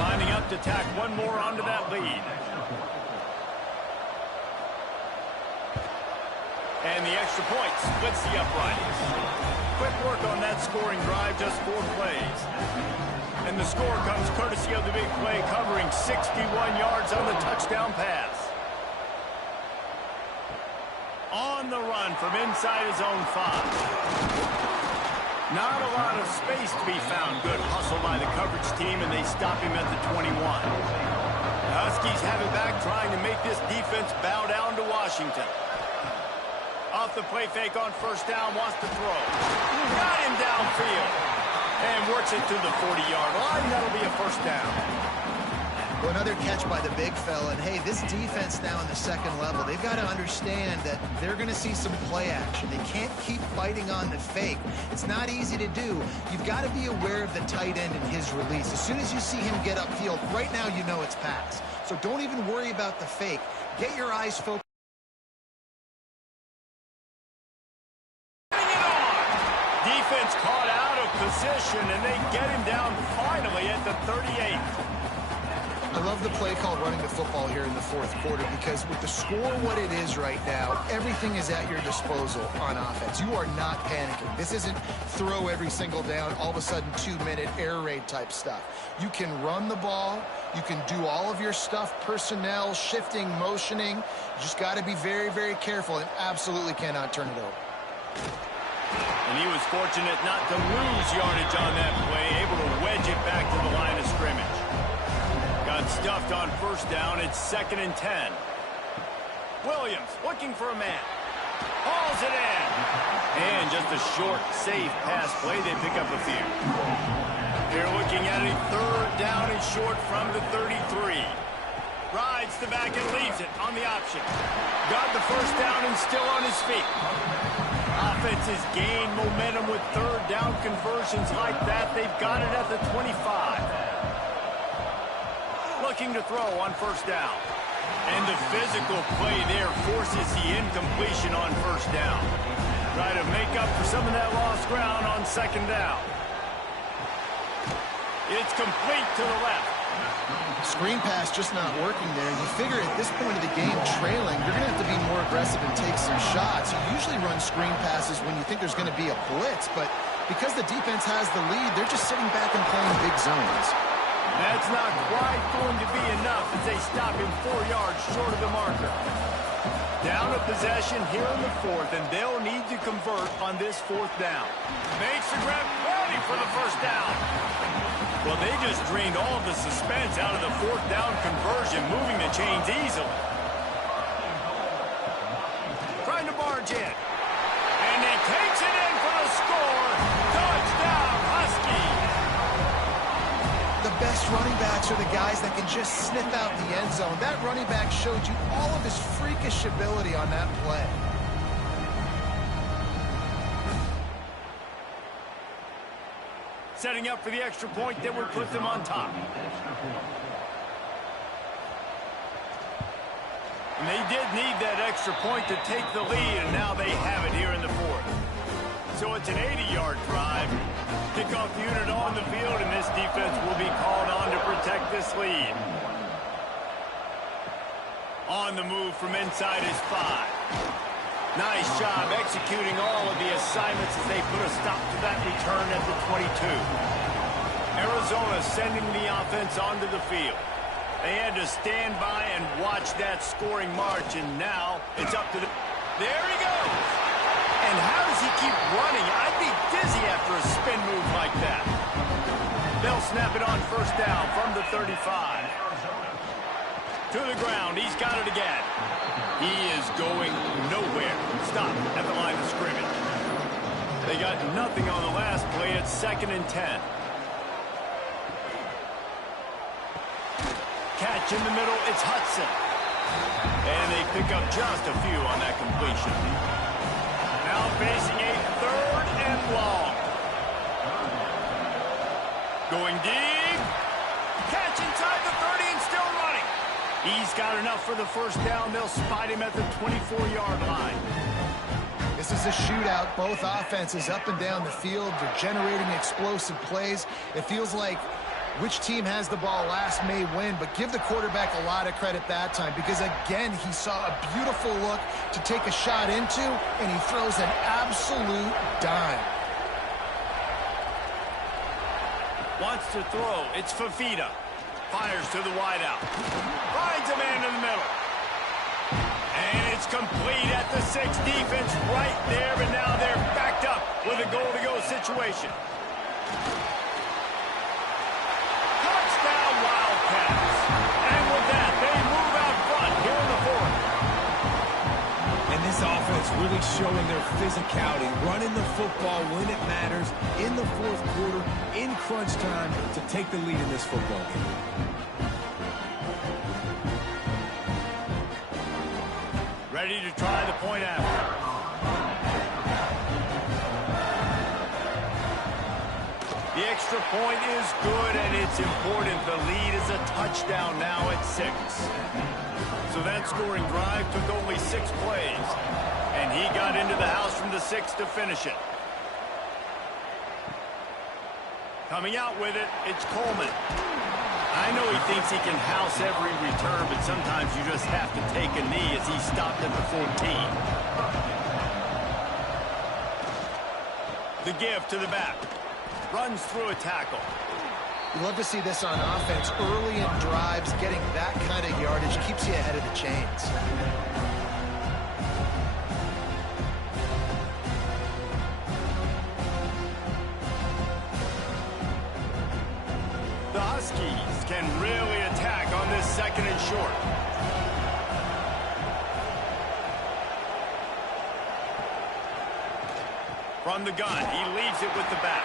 Lining up to tack one more onto that lead. And the extra point splits the uprights. Quick work on that scoring drive, just 4 plays. And the score comes courtesy of the big play, covering 61 yards on the touchdown pass. On the run from inside his own 5. Not a lot of space to be found. Good hustle by the coverage team, and they stop him at the 21. The Huskies have it back, trying to make this defense bow down to Washington. Off the play fake on 1st down, wants to throw. Got him downfield. And works it to the 40-yard line. That'll be a 1st down. Well, another catch by the big fella. And, hey, this defense now in the 2nd level, they've got to understand that they're going to see some play action. They can't keep fighting on the fake. It's not easy to do. You've got to be aware of the tight end and his release. As soon as you see him get upfield, right now you know it's pass. So don't even worry about the fake. Get your eyes focused. Defense caught out of position, and they get him down finally at the 38. I love the play called running the football here in the fourth quarter because with the score what it is right now, everything is at your disposal on offense. You are not panicking. This isn't throw every single down, all of a sudden 2-minute air raid type stuff. You can run the ball. You can do all of your stuff, personnel, shifting, motioning. You just got to be very, very careful and absolutely cannot turn it over. And he was fortunate not to lose yardage on that play, able to wedge it back to the line of scrimmage. Got stuffed on first down. It's 2nd and 10. Williams looking for a man. Hauls it in. And just a short, safe pass play. They pick up a few. They're looking at a 3rd down and short from the 33. Rides the back and leaves it on the option. Got the first down and still on his feet. Offense has gained momentum with 3rd down conversions like that. They've got it at the 25. Looking to throw on first down. And the physical play there forces the incompletion on first down. Try to make up for some of that lost ground on 2nd down. It's complete to the left. Screen pass just not working there. You figure at this point of the game, trailing, you're going to have to be more aggressive and take some shots. You usually run screen passes when you think there's going to be a blitz, but because the defense has the lead, they're just sitting back and playing big zones. That's not quite going to be enough as they stop him 4 yards short of the marker. Down a possession here in the 4th, and they'll need to convert on this 4th down. Makes the grab, ready for the first down. Well, they just drained all the suspense out of the 4th down conversion, moving the chains easily. Trying to barge in. And he takes it in for the score. Touchdown, Huskies. The best running backs are the guys that can just sniff out the end zone. That running back showed you all of his freakish ability on that play. Setting up for the extra point that would put them on top. And they did need that extra point to take the lead, and now they have it here in the 4th. So it's an 80-yard drive. Kickoff unit on the field, and this defense will be called on to protect this lead. On the move from inside his 5. Nice job executing all of the assignments as they put a stop to that return at the 22. Arizona sending the offense onto the field. They had to stand by and watch that scoring march, and now it's up to the... There he goes! And how does he keep running? I'd be dizzy after a spin move like that. They'll snap it on first down from the 35. To the ground, he's got it again. He is going nowhere. Stop at the line of scrimmage. They got nothing on the last play. It's 2nd and 10. Catch in the middle, it's Hudson. And they pick up just a few on that completion. Now facing a 3rd and long. Going deep. Catch inside the 30 and still running. He's got enough for the first down. They'll spot him at the 24-yard line. This is a shootout. Both offenses up and down the field. They're generating explosive plays. It feels like which team has the ball last may win, but give the quarterback a lot of credit that time because, again, he saw a beautiful look to take a shot into, and he throws an absolute dime. Wants to throw. It's Fafita. Fires to the wideout. Finds a man in the middle. And it's complete at the 6. Defense right there, but now they're backed up with a goal-to-go situation. Touchdown, Wildcats. And with that, they move out front here in the 4th. And this offense really showing their physicality, running the football when it matters, in the 4th quarter, in crunch time, to take the lead in this football game. Ready to try the point after. The extra point is good, and it's important. The lead is a touchdown now at 6. So that scoring drive took only 6 plays, and he got into the house from the 6 to finish it. Coming out with it, it's Coleman. I know he thinks he can house every return, but sometimes you just have to take a knee as he stopped at the 14. The give to the back. Runs through a tackle. You love to see this on offense. Early in drives, getting that kind of yardage keeps you ahead of the chains. The Huskies can really attack on this second and short. From the gun, he leaves it with the back.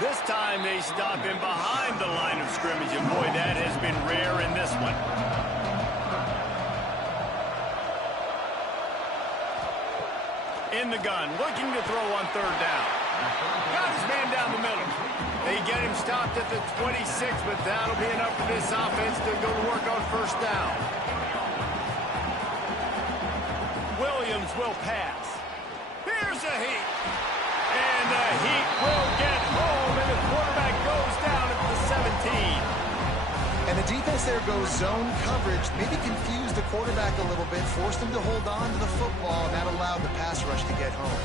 This time they stop him behind the line of scrimmage, and boy, that has been rare in this one. In the gun, looking to throw on third down. Got his man down the middle. They get him stopped at the 26, but that'll be enough for this offense to go to work on first down. Williams will pass. Here's a heat. And the Heat will get home, and the quarterback goes down at the 17. And the defense there goes zone coverage, maybe confused the quarterback a little bit, forced him to hold on to the football, and that allowed the pass rush to get home.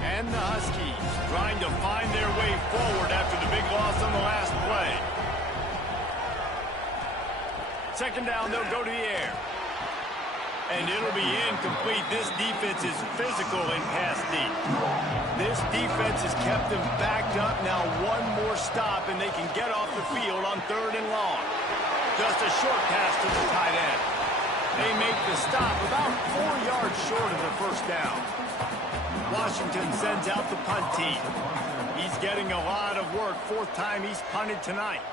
And the Huskies trying to find their way forward after the big loss on the last play. Second down, they'll go to the air. And it'll be incomplete. This defense is physical and pass deep. This defense has kept them backed up. Now one more stop, and they can get off the field on third and long. Just a short pass to the tight end. They make the stop about 4 yards short of the first down. Washington sends out the punt team. He's getting a lot of work. Fourth time he's punted tonight.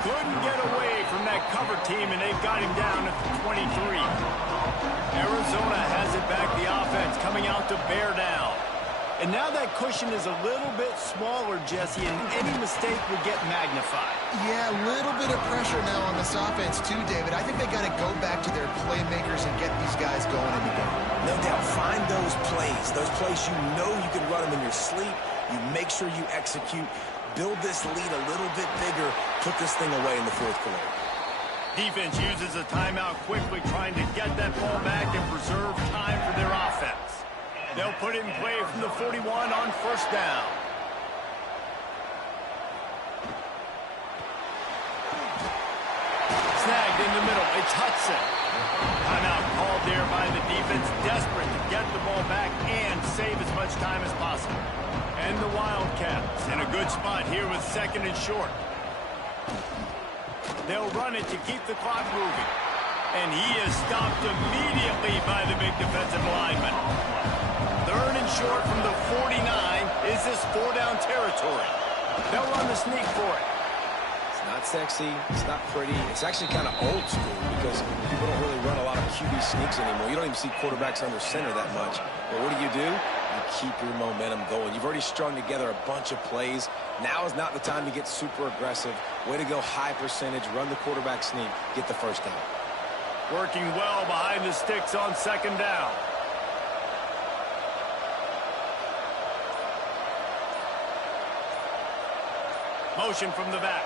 Couldn't get away from that cover team, and they've got him down at the 23. Arizona has it back, the offense coming out to bear down. And now that cushion is a little bit smaller, Jesse, and any mistake would get magnified. Yeah, a little bit of pressure now on this offense too, David. I think they got to go back to their playmakers and get these guys going in the game. No doubt, find those plays you know you can run them in your sleep. You make sure you execute. Build this lead a little bit bigger. Put this thing away in the fourth quarter. Defense uses a timeout quickly, trying to get that ball back and preserve time for their offense. They'll put it in play from the 41 on first down. Snagged in the middle. It's Hudson. Timeout called there by the defense, desperate to get the ball back and save as much time as possible. And the Wildcats in a good spot here with second and short. They'll run it to keep the clock moving. And he is stopped immediately by the big defensive lineman. Third and short from the 49. Is this four-down territory? They'll run the sneak for it. It's not sexy. It's not pretty. It's actually kind of old school because people don't really run a lot of QB sneaks anymore. You don't even see quarterbacks under center that much. But what do? You keep your momentum going. You've already strung together a bunch of plays. Now is not the time to get super aggressive. Way to go high percentage. Run the quarterback sneak. Get the first down. Working well behind the sticks on second down. Motion from the back.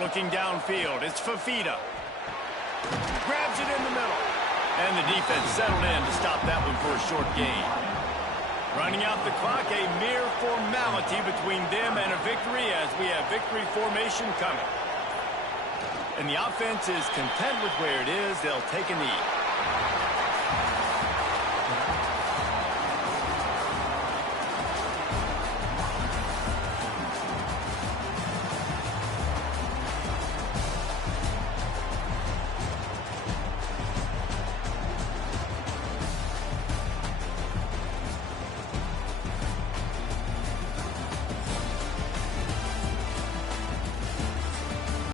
Looking downfield. It's Fafita. Grabs it in the middle. And the defense settled in to stop that one for a short gain. Running out the clock, a mere formality between them and a victory as we have victory formation coming. And the offense is content with where it is. They'll take a knee.